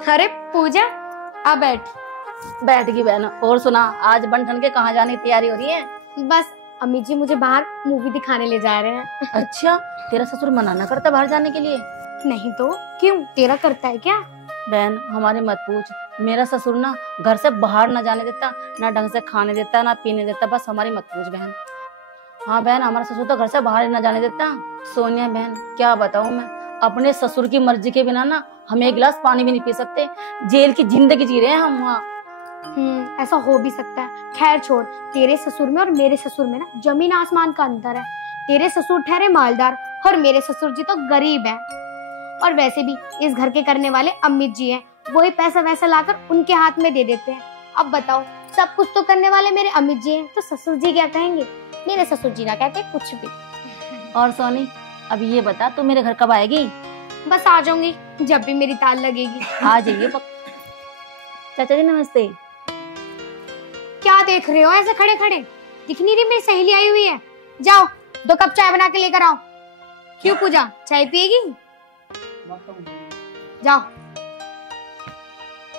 अरे पूजा, आ बैठ। बैठ गई बहन। और सुना, आज बन ठन के कहाँ जाने की तैयारी हो रही है? बस अम्मी जी मुझे बाहर मूवी दिखाने ले जा रहे हैं। अच्छा, तेरा ससुर मना ना करता बाहर जाने के लिए? नहीं तो क्यों, तेरा करता है क्या? बहन हमारी मत पूछ, मेरा ससुर ना घर से बाहर ना जाने देता, ना ढंग से खाने देता, ना पीने देता। बस हमारी मत पूछ बहन। हाँ बहन, हमारा ससुर तो घर से बाहर ही ना जाने देता। सोनिया बहन, क्या बताऊं मैं, अपने ससुर की मर्जी के बिना ना हम एक गिलास पानी भी नहीं पी सकते। जेल की जिंदगी जी रहे हैं हम वहाँ। ऐसा हो भी सकता है। खैर छोड़, तेरे ससुर में और मेरे ससुर में ना जमीन आसमान का अंतर है। तेरे ससुर ठहरे मालदार और मेरे ससुर जी तो गरीब हैं। और वैसे भी इस घर के करने वाले अमित जी हैं, वही पैसा वैसा लाकर उनके हाथ में दे देते हैं। अब बताओ, सब कुछ तो करने वाले मेरे अमित जी हैं, तो ससुर जी क्या कहेंगे? मेरे ससुर जी ना कहते कुछ भी। और सोनी, अब ये बता, तू मेरे घर कब आएगी? बस आ जाऊंगी जब भी मेरी ताल लगेगी। आ जाइए चाचा जी नमस्ते। क्या देख रहे हो ऐसे खड़े खड़े? दिख नहीं रही मेरी सहेली आई हुई है? जाओ 2 कप चाय बना के लेकर आओ। क्यों पूजा, चाय पिएगी? जाओ।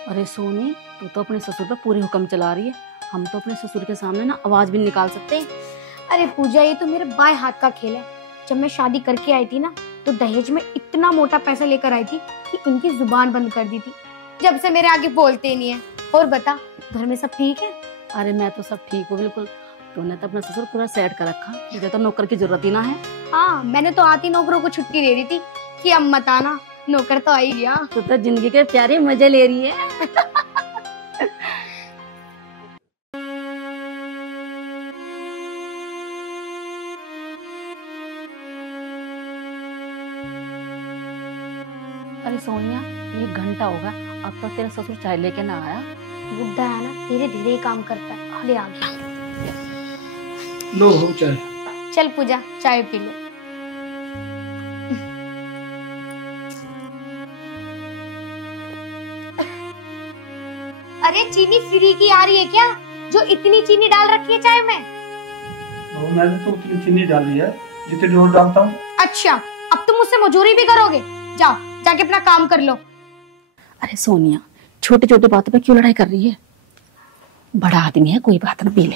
अरे सोनी, तू तो अपने ससुर पे पूरी हुक्म चला रही है। हम तो अपने ससुर के सामने ना आवाज भी नहीं निकाल सकते। अरे पूजा, ये तो मेरे बाएं हाथ का खेल है। जब मैं शादी करके आई थी ना, तो दहेज में इतना मोटा पैसा लेकर आई थी कि इनकी जुबान बंद कर दी थी। जब से मेरे आगे बोलते ही नहीं है। और बता, घर में सब ठीक है? अरे मैं तो सब ठीक हूँ बिल्कुल। तूने तो अपना ससुर पूरा सेट कर रखा, मुझे तो नौकर की जरूरत ही ना है। हाँ, मैंने तो आती नौकरों को छुट्टी दे दी थी कि अब मत आना, नौकर तो आ ही गया। तू तो जिंदगी के प्यारे मजे ले रही है। अरे सोनिया, 1 घंटा होगा, अब तक तेरा ससुर चाय लेके ना आया। बुढ़ा है ना, धीरे धीरे ही काम करता है। हाले आ गया। लो हो चाय। चल पूजा, चाय पी ले। अरे चीनी फ्री की आ रही है क्या? जो इतनी चीनी डाल रखी है चाय में? मैंने तो उतनी चीनी डाली है जितनी रोज डालता हूँ। अच्छा, अब तुम मुझसे मजूरी भी करोगे? जाओ, जाके अपना काम कर लो। अरे सोनिया, छोटे छोटे बातों पे क्यों लड़ाई कर रही है? बड़ा आदमी है, कोई बात ना, पी ले।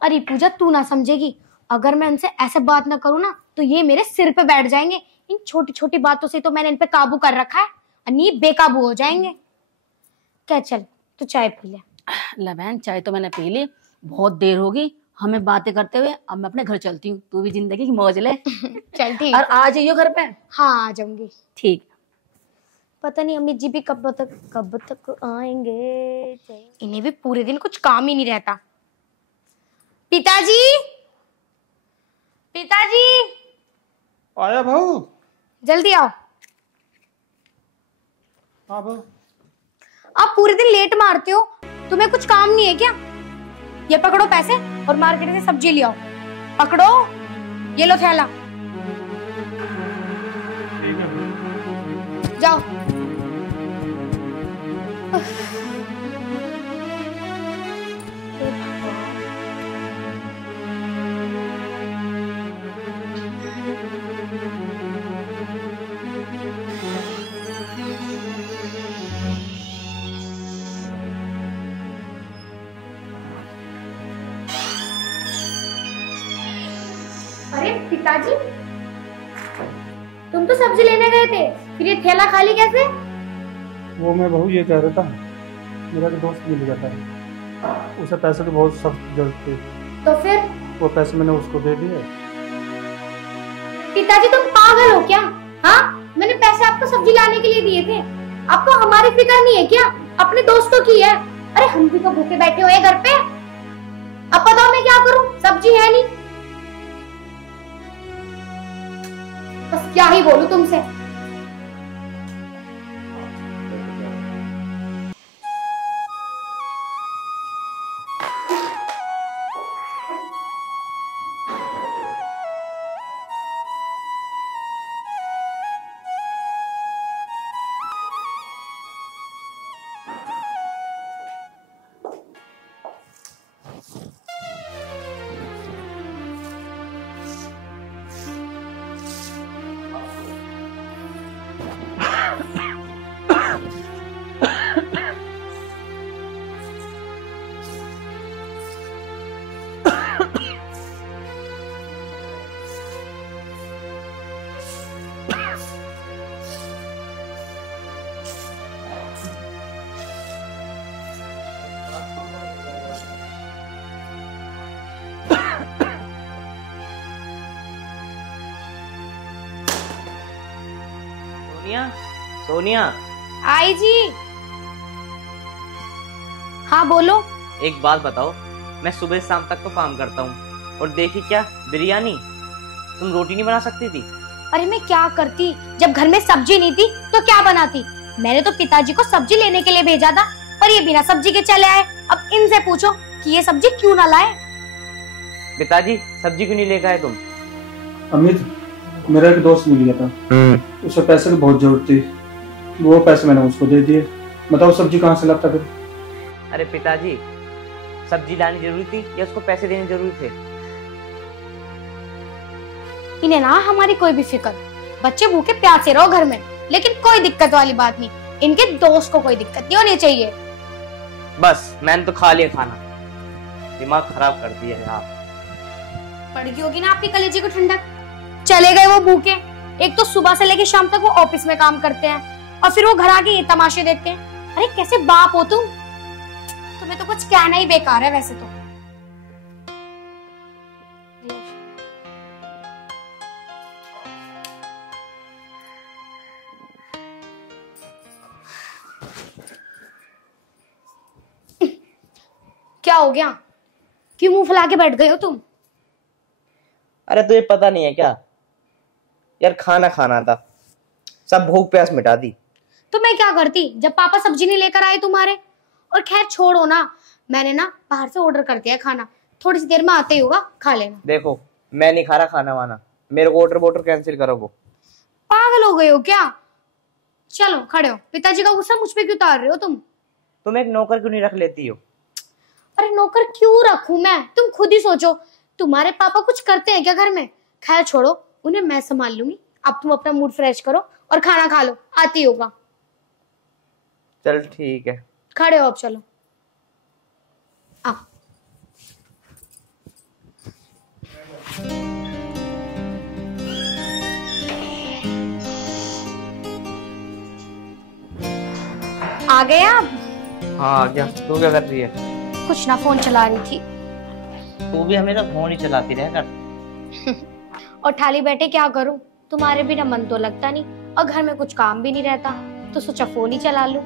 अरे पूजा, तू ना समझेगी। अगर मैं उनसे ऐसे बात ना करूँ ना, तो ये मेरे सिर पे बैठ जाएंगे। इन छोटी छोटी बातों से तो मैंने इन पे काबू कर रखा है, अन्य बेकाबू हो जाएंगे। क्या, चल तू चाय पी ले। ले बहन, चाय तो मैंने पी ली, बहुत देर होगी हमें बातें करते हुए। अब मैं अपने घर चलती हूँ, तू भी जिंदगी की मौज ले। चल ठीक। और आ जाइयो घर पे। हाँ, आ जाऊंगी। ठीक। पता नहीं अमित जी भी कब तक आएंगे। इन्हें भी पूरे दिन कुछ काम ही नहीं रहता। पिताजी, पिताजी, आया भाऊ? जल्दी आओ। हाँ भाऊ। आप पूरे दिन लेट मारते हो, तुम्हें कुछ काम नहीं है क्या? ये पकड़ो पैसे और मार्केट से सब्जी ले आओ। पकड़ो, ये लो थैला। ठीक है भाऊ। जाओ। अरे पिताजी, तुम तो सब्जी लेने गए थे, फिर ये थैला खाली कैसे? वो मैं बहू ये कह रहा था, मेरा तो दोस्त मिल जाता है, उसे पैसे की बहुत सख्त जरूरत थी, तो फिर? वो पैसे मैंने उसको दे दिए। पिताजी तुम पागल हो क्या? हाँ, मैंने पैसे आपको सब्जी लाने के लिए दिए थे। आपको हमारी फिक्र नहीं है क्या? अपने दोस्तों की है। अरे हम भी तो भूखे बैठे हुए घर पे। अब बताओ मैं क्या करूं, सब्जी है नहीं। बस क्या ही बोलूं तुमसे। सोनिया, सोनिया। आई जी। हाँ बोलो। एक बात बताओ, मैं सुबह शाम तक तो काम करता हूँ और देखी क्या बिरयानी, तुम रोटी नहीं बना सकती थी? अरे मैं क्या करती, जब घर में सब्जी नहीं थी तो क्या बनाती। मैंने तो पिताजी को सब्जी लेने के लिए भेजा था, पर ये बिना सब्जी के चले आए। अब इनसे पूछो कि ये सब्जी क्यों ना लाए। पिताजी सब्जी क्यों नहीं लेकर आए तुम? अमित, मेरा एक दोस्त मिल गया था, उसे पैसे की बहुत जरूरत थी, वो पैसे मैंने उसको दे दिए। बताओ सब्जी कहाँ से लाता फिर? अरे पिताजी, सब्जी लानी जरूरी थी या उसको पैसे देने जरूरी थे? इन्हें ना हमारी कोई भी फिक्र। बच्चे भूखे प्यासे रहो घर में, लेकिन कोई दिक्कत वाली बात नहीं। इनके दोस्त को कोई दिक्कत नहीं होनी चाहिए। बस मैंने तो खा लिया खाना, दिमाग खराब कर दिया है आप। पड़ गई होगी ना आपकी कलेजी को ठंडक। चले गए वो भूखे। एक तो सुबह से लेकर शाम तक वो ऑफिस में काम करते हैं और फिर वो घर आके ये तमाशे देखते हैं। अरे कैसे बाप हो तुम? तुम्हें तो कुछ कहना ही बेकार है वैसे तो। क्या हो गया? क्यों मुंह फुला के बैठ गए हो तुम? अरे तुझे पता नहीं है क्या यार, खाना खाना था, सब भूख प्यास मिटा दी। तो मैं क्या करती जब पापा सब्जी नहीं लेकर आए तुम्हारे? और खैर छोड़ो ना, मैंने ना बाहर से ऑर्डर कर दिया है खाना, थोड़ी सी देर में आते ही होगा, खा लेना। देखो मैं नहीं खा रहा खाना वाना, मेरे को ऑर्डर कैंसिल करो। वो पागल हो गए हो क्या? चलो खड़े हो। पिताजी का गुस्सा मुझ पे क्यों उतार रहे हो तुम एक नौकर क्यों नहीं रख लेती हो? अरे नौकर क्यों रखूं मैं? तुम खुद ही सोचो, तुम्हारे पापा कुछ करते हैं क्या घर में? खैर छोड़ो, उन्हें मैं संभाल लूंगी। अब तुम अपना मूड फ्रेश करो और खाना खा लो, आती होगा। चल ठीक है, खड़े हो अब, चलो आप। आ गए आप? हाँ आ गया। तू क्या कर रही है? कुछ ना, फोन चला रही थी। तू भी हमेशा फोन ही चलाती रह कर। और ठाली बैठे क्या करूं, तुम्हारे बिना मन तो लगता नहीं और घर में कुछ काम भी नहीं रहता, तो सोचा फोन ही चला लूं।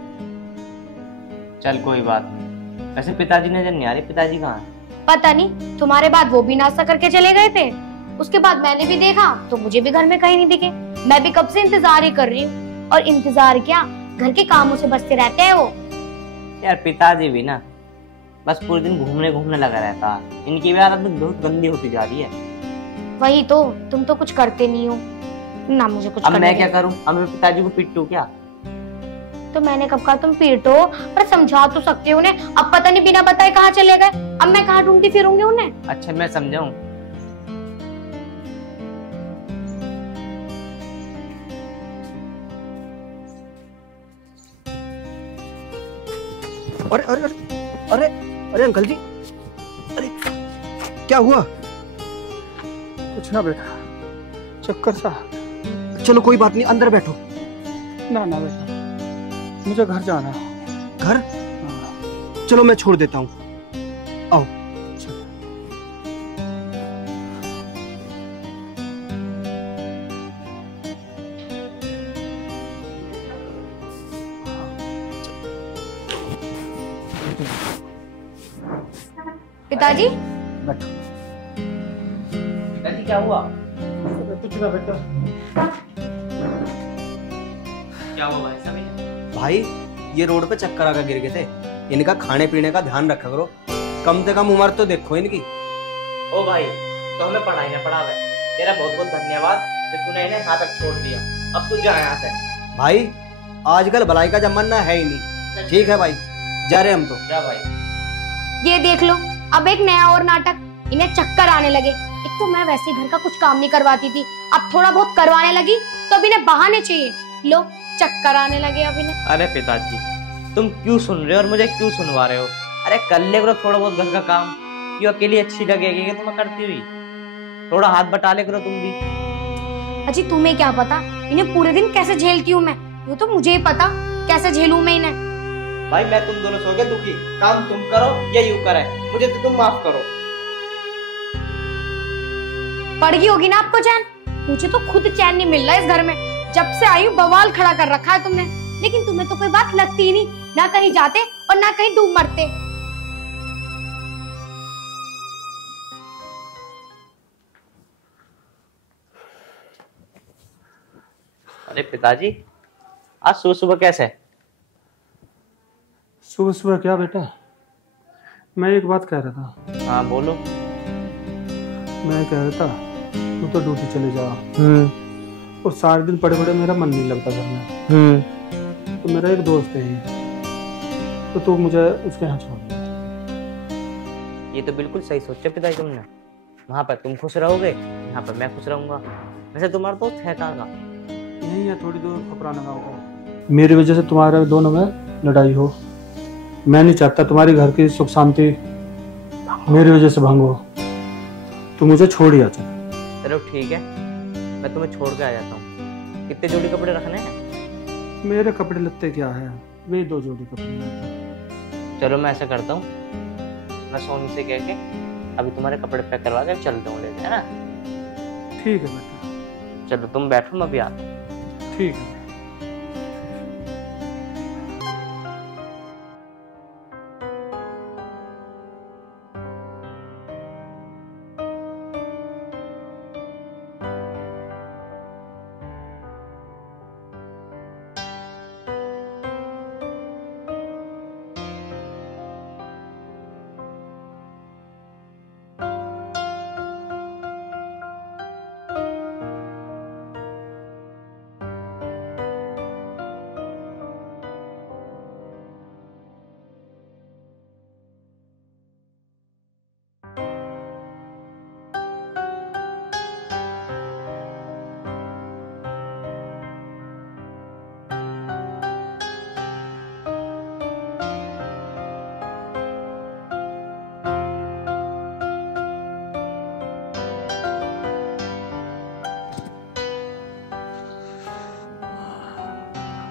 चल कोई बात नहीं। वैसे पिताजी नजर नहीं आ रहे, पिताजी कहाँ है? पता नहीं, तुम्हारे बाद वो भी नाश्ता करके चले गए थे, उसके बाद मैंने भी देखा तो मुझे भी घर में कहीं नहीं दिखे। मैं भी कब से इंतजार ही कर रही हूँ। और इंतजार क्या, घर के कामों से बचते रहते हैं वो। यार पिताजी भी ना बस पूरे दिन घूमने घूमने लगा रहता है, इनकी भी आदत बहुत गंदी होती जा रही है। वही तो, तुम तो कुछ करते नहीं हो ना, मुझे कुछ अब करने मैं क्या दो। करूं? अब मैं पिताजी को पिटूं क्या? तो मैंने कब कहा तुम पीटो, पर समझा तो सकते हो उन्हें। अब पता नहीं बिना बताए कहाँ चले गए, अब मैं कहाँ ढूंढती फिरूंगी उन्हें। अच्छा मैं समझाऊं? अरे अरे अरे अरे अरे अंकल जी, अरे क्या हुआ? कुछ ना बेटा, चक्कर सा। चलो कोई बात नहीं, अंदर बैठो। ना ना बेटा, मुझे घर जाना है। घर? हाँ। चलो मैं छोड़ देता हूँ, आओ। पिताजी बैठो। पिताजी क्या हुआ? कुछ ना बेटा। क्या हुआ भाई साहब? भाई ये रोड पे चक्कर आकर गिर गए थे, इनका खाने पीने का ध्यान रखा करो, कम से कम उम्र तो देखो इनकी। ओ भाई, तो हमें पढ़ाई ना पढ़ावे। तेरा बहुत बहुत धन्यवाद कि तूने इन्हें यहाँ तक छोड़ दिया। अब तू जा यहाँ से। भाई आजकल भलाई का जमाना है ही नहीं। ठीक है भाई, जा रहे हम तो। जा भाई। ये देख लो, अब एक नया और नाटक। इन्हें चक्कर आने लगे। एक तो मैं वैसे घर का कुछ काम नहीं करवाती थी, अब थोड़ा बहुत करवाने लगी तो अब इन्हें बहाने चाहिए। लो चक्कर आने लगे अब इन्हें। अरे पिताजी, तुम क्यों सुन रहे हो और मुझे क्यों सुनवा रहे हो? अरे कर ले करो थोड़ा बहुत घर का काम, क्यों अकेली अच्छी लगेगी कि तुम्हें करती हुई? थोड़ा हाथ बटा ले करो तुम भी। अजी तुम्हें क्या पता इन्हें पूरे दिन कैसे झेलती हूँ मैं, वो तो मुझे ही पता कैसे झेलूं मैं इन्हें। भाई मैं तुम दोनों सो गए दुखी, काम तुम करो या यूं करे, मुझे तो तुम माफ करो। पड़ गई होगी ना आपको चैन, मुझे तो खुद चैन नहीं मिल रहा इस घर में। जब से आई हूँ बवाल खड़ा कर रखा है तुमने, लेकिन तुम्हें तो कोई बात लगती ही नहीं, ना कहीं जाते और ना कहीं डूब मरते। अरे पिताजी, आज सुबह सुबह कैसे? सुबह सुबह क्या बेटा, मैं एक बात कह रहा था। हाँ बोलो। मैं कह रहा था तू तो ड्यूटी चले जा और सारे दिन पड़े पड़े मेरा मन नहीं लगता घर में। तो मेरा एक दोस्त है, तो तू मुझे उसके यहाँ छोड़ दे। ये तो बिल्कुल सही सोचा पिताजी तुमने। वहाँ पर तुम खुश रहोगे, यहाँ पर मैं खुश रहूंगा। वैसे तुम्हारा दोस्त है कहाँ का? यही है, थोड़ी दूर फपराना गाँव का। मेरी वजह से तुम्हारे दोनों में लड़ाई हो। मैं नहीं चाहता तुम्हारी घर की सुख शांति मेरी वजह से भंग हो। तू मुझे छोड़ ही आ जा। चलो ठीक है, मैं तुम्हें छोड़ के आ जाता हूँ। कितने जोड़ी कपड़े रखने हैं? मेरे कपड़े लत्ते क्या है, वे 2 जोड़ी कपड़े हैं। चलो मैं ऐसा करता हूँ, मैं सोनी से कह के अभी तुम्हारे कपड़े पैक करवा के चलता हूँ लेके, है ना? ठीक है बेटा। चलो तुम बैठो, मैं अभी आता हूँ। ठीक है।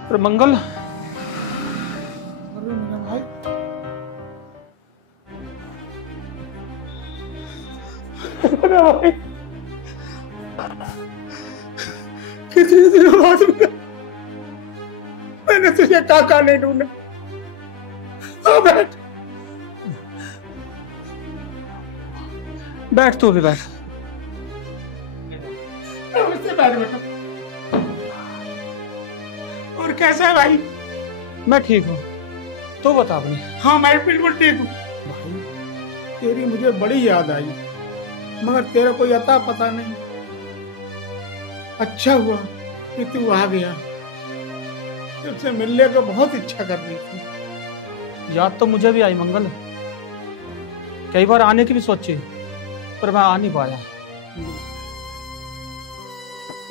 अरे मंगल, अरे मेरा भाई, अरे भाई, कितने दिनों बाद मैंने तुझे काका नहीं ढूंढा। बैठ बैठ, तू भी बैठ। बैठ बेटा। और कैसा है भाई? मैं ठीक हूँ, तो बता अपनी। हाँ मैं बिल्कुल ठीक हूँ भाई। तेरी मुझे बड़ी याद आई, मगर तेरा कोई अता पता नहीं। अच्छा हुआ कि तू आ गया, तुझसे मिलने को बहुत इच्छा कर रही थी। याद तो मुझे भी आई मंगल, कई बार आने की भी सोची, पर मैं आ नहीं पाया।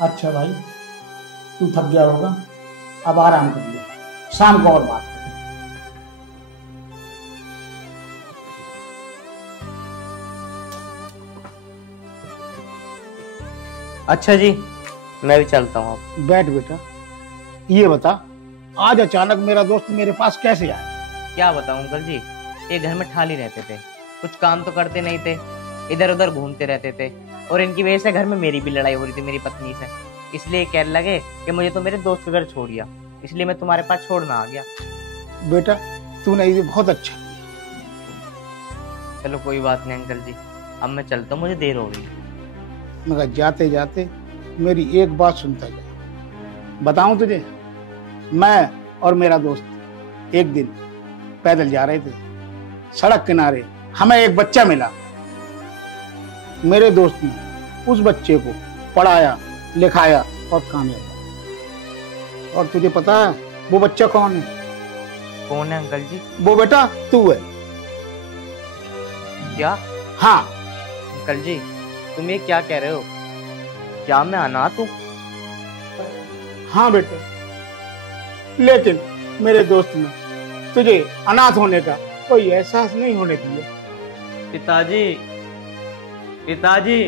अच्छा भाई, तू थक गया होगा, अब आराम कर लिया, शाम को और बात करें। अच्छा जी, मैं भी चलता हूँ अब। बैठ बेटा। ये बता, आज अचानक मेरा दोस्त मेरे पास कैसे आया? क्या बताऊं अंकल जी, ये घर में ठाली रहते थे, कुछ काम तो करते नहीं थे, इधर उधर घूमते रहते थे, और इनकी वजह से घर में मेरी भी लड़ाई हो रही थी मेरी पत्नी से। इसलिए कहने लगे कि मुझे तो मेरे दोस्त के घर छोड़िया, इसलिए मैं तुम्हारे पास छोड़ना आ गया। बेटा तूने ये बहुत अच्छा किया। चलो कोई बात नहीं अंकल जी, अब मैं चलता हूँ, मुझे देर हो रही है। मगर जाते जाते मेरी एक बात सुनता जा। बताऊं तुझे, मैं और मेरा दोस्त एक दिन पैदल जा रहे थे, सड़क किनारे हमें एक बच्चा मिला। मेरे दोस्त ने उस बच्चे को पढ़ाया, लिखाया और कामयाब। और तुझे पता है वो बच्चा कौन है? कौन है अंकल जी? वो बेटा तू है। क्या? हाँ अंकल जी, तुम ये क्या कह रहे हो? क्या मैं अनाथ हूँ? हाँ बेटा, लेकिन मेरे दोस्त ने तुझे अनाथ होने का कोई एहसास नहीं होने दिया। पिताजी, पिताजी,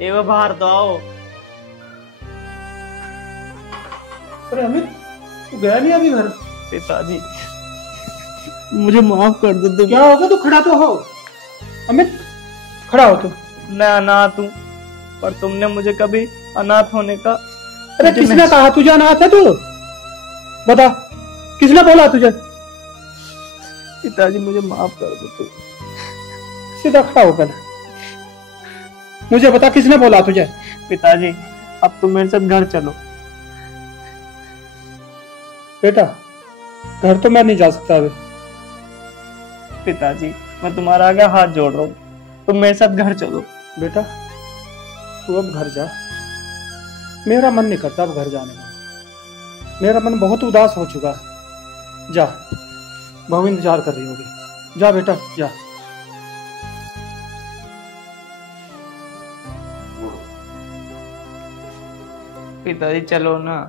ये वो बाहर तो आओ। अरे अमित, तू गया नहीं अभी घर? पिताजी, मुझे माफ कर दो। तुम क्या होगा? तू खड़ा तो हो। अमित खड़ा हो तू। मैं अनाथ हूँ, पर तुमने मुझे कभी अनाथ होने का अरे किसने कहा तुझे अनाथ है तू? बता, किसने बोला तुझे? पिताजी मुझे माफ कर दो तू। सीधा खड़ा होकर मुझे बता, किसने बोला तुझे? पिताजी अब तुम मेरे साथ घर चलो। बेटा घर तो मैं नहीं जा सकता अभी। पिताजी मैं तुम्हारा आगे हाथ जोड़ रहा हूँ, तुम मेरे साथ घर चलो। बेटा तू अब घर जा, मेरा मन नहीं करता अब घर जाने का। मेरा मन बहुत उदास हो चुका है। जा, बहू इंतजार कर रही होगी। जा बेटा जा। पिताजी चलो ना।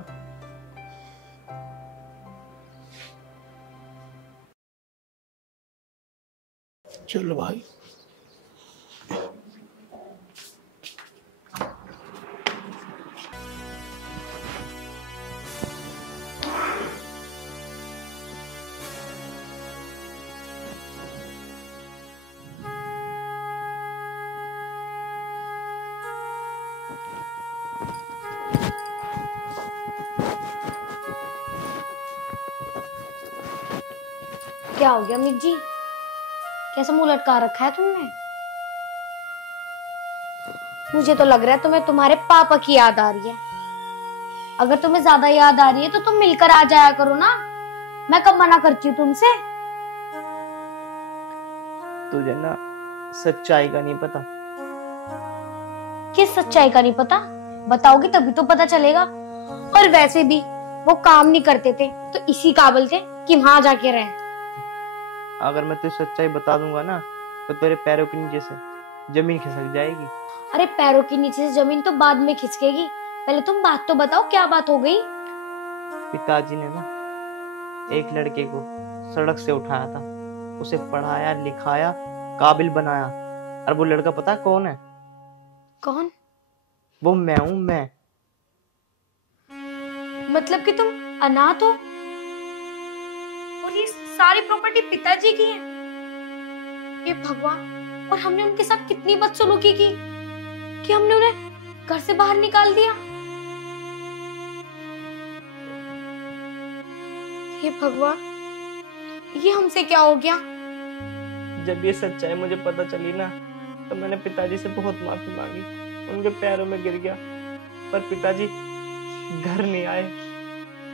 चलो भाई। क्या हो गया अमित जी? कैसा मुंह लटका रखा है तुमने? मुझे तो लग रहा है तुम्हें तुम्हारे पापा की याद आ रही है। अगर तुम्हें ज्यादा याद आ रही है तो तुम मिलकर आ जाया करो ना। मैं कब मना करती हूँ तुमसे? तुझे ना सच्चाई का नहीं पता। किस सच्चाई का नहीं पता? बताओगी तभी तो पता चलेगा। और वैसे भी वो काम नहीं करते थे तो इसी काबिल थे कि वहां जाके रहे। अगर मैं तुझे सच्चाई बता दूंगा ना तो तेरे पैरों के नीचे से जमीन खिसक जाएगी। अरे पैरों के नीचे से जमीन तो बाद में खिसकेगी, पहले तुम बात तो बताओ, क्या बात हो गई? पिताजी ने ना एक लड़के को सड़क से उठाया था, उसे पढ़ाया लिखाया काबिल बनाया। और वो लड़का पता है कौन है? कौन? वो मैं हूं, मैं। मतलब कि तुम अनाथ हो और ये सारी प्रॉपर्टी पिताजी की है? ये भगवान, और हमने उनके साथ कितनी बदसलूकी की कि हमने उन्हें घर से बाहर निकाल दिया। हे भगवान, ये हमसे क्या हो गया? जब ये सच्चाई मुझे पता चली ना तो मैंने पिताजी से बहुत माफी मांगी, उनके पैरों में गिर गया। पर पिताजी घर नहीं आए।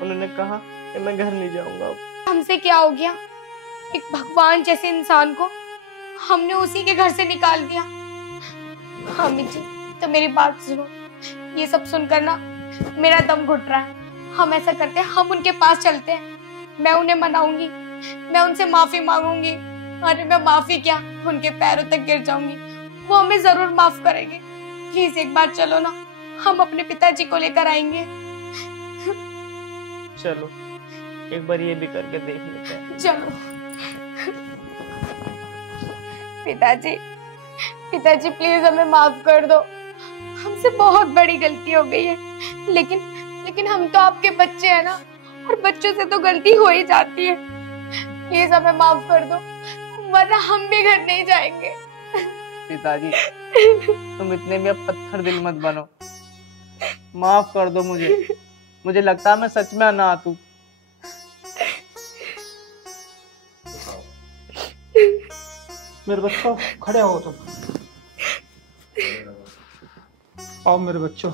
उन्होंने कहा कि मैं घर नहीं जाऊंगा। हमसे क्या हो गया? एक भगवान जैसे इंसान को हमने उसी के घर से निकाल दिया। हामिद जी तो मेरी बात सुनो, ये सब सुनकर ना मेरा दम घुट रहा है। हम ऐसा करते हैं, हम उनके पास चलते हैं, मैं उन्हें मनाऊंगी, मैं उनसे माफी मांगूंगी। अरे मैं माफी क्या, उनके पैरों तक गिर जाऊंगी, वो हमें जरूर माफ करेंगे। प्लीज एक बार चलो ना, हम अपने पिताजी को लेकर आएंगे। चलो एक बार ये भी करके देख लेते हैं। चलो। पिताजी, पिताजी प्लीज हमें माफ कर दो, हमसे बहुत बड़ी गलती हो गई है। लेकिन हम तो आपके बच्चे हैं ना, और बच्चों से तो गलती हो ही जाती है। प्लीज हमें माफ कर दो, वरना हम भी घर नहीं जाएंगे। पिताजी तुम इतने भी अब पत्थर दिल मत बनो, माफ कर दो मुझे। मुझे लगता है मैं सच में अनाथ हूँ। मेरे बच्चों खड़े हो तुम। आओ मेरे बच्चों।